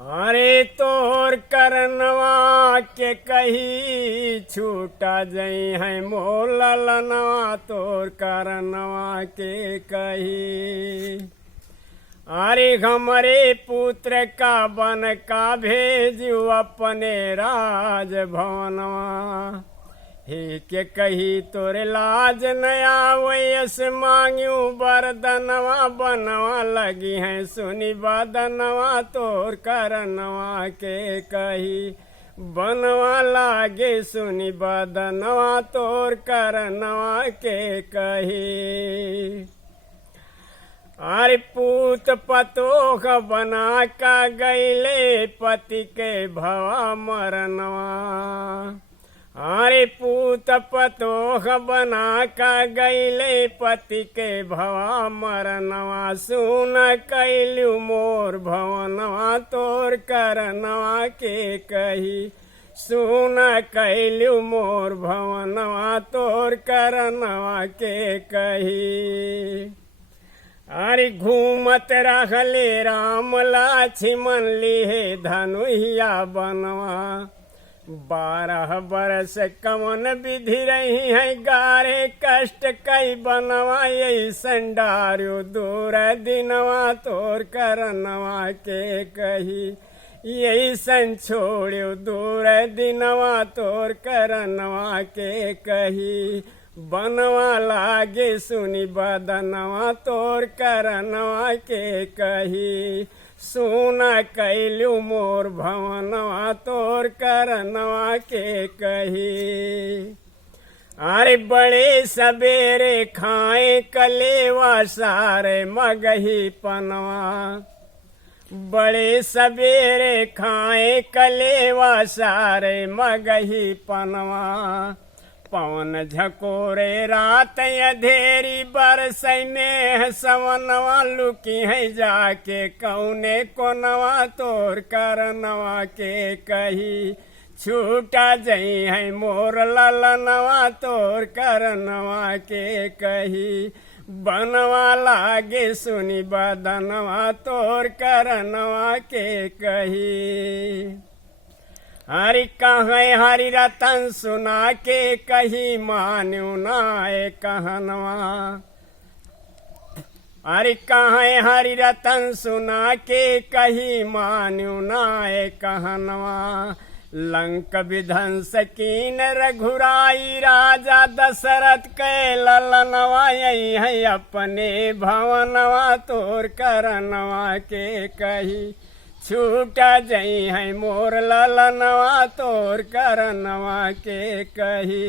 अरे तोर करनवा के कही छूटा जई है मोललनवा तोर करनवा के कही। अरे हमरे पुत्र का बन का भेजू अपने राज भवनवा। हे के कही तोरे लाज नया वयस मांग्यू बरदनवा बनवा लगी है सुनी बदनवा तोर करनवा के कही। बनवा लागे सुनी बदनवा तोर करनवा के कही। अरे पूत पतोह बना का गईले पति के भवा मरनवा। अरे पूत पतोह बना का गईले पति के भवा मरनवा। सुन कैलू मोर भवनवा तोर करनवा के कही। सुन कैलू मोर भवनवा तोर करनवा के कही। अरे घूमत रहले राम लक्ष्मण लिहे धनुहिया बनवा। 12 बरस कवन विधि रही है गारे कष्ट कई बनवा। यही संडार्यो दूर दिनवा तोर करनवा के कही। यही सन छोड़्यो दूर दिनवा तोर करनवा के कही। बनवा लागे सुनी बदनवा तोर करनवा के कही। सुना कैलू मोर भवनवा तोर करनवा के कही। अरे बड़े सबेरे खाए कलेवा सारे मगही पनवा। बड़े सबेरे खाए कलेवा सारे मगही पनवा। पवन झकोरे रात अधेरी बरसै में सवनवा। लुकी है जाके कौने कोनवा तोर करनवा के कही। छूटा जई है मोर ललनवा तोर करनवा के कही। बनवा लागे सुनी बदनवा तोर करनवा के कही। हरि कहे हरि रतन सुना के कही मान्यू नाय कहनवा। हरि कहे हरि रतन सुना के कही मान्यू नाय कहनवा। लंक विध्वंस कीन रघुराई राजा दशरथ के ललनवा। यही है अपने भवनवा तोर करनवा के कही। छूटा जई है मोर ललनवा तोर करनवा के कही।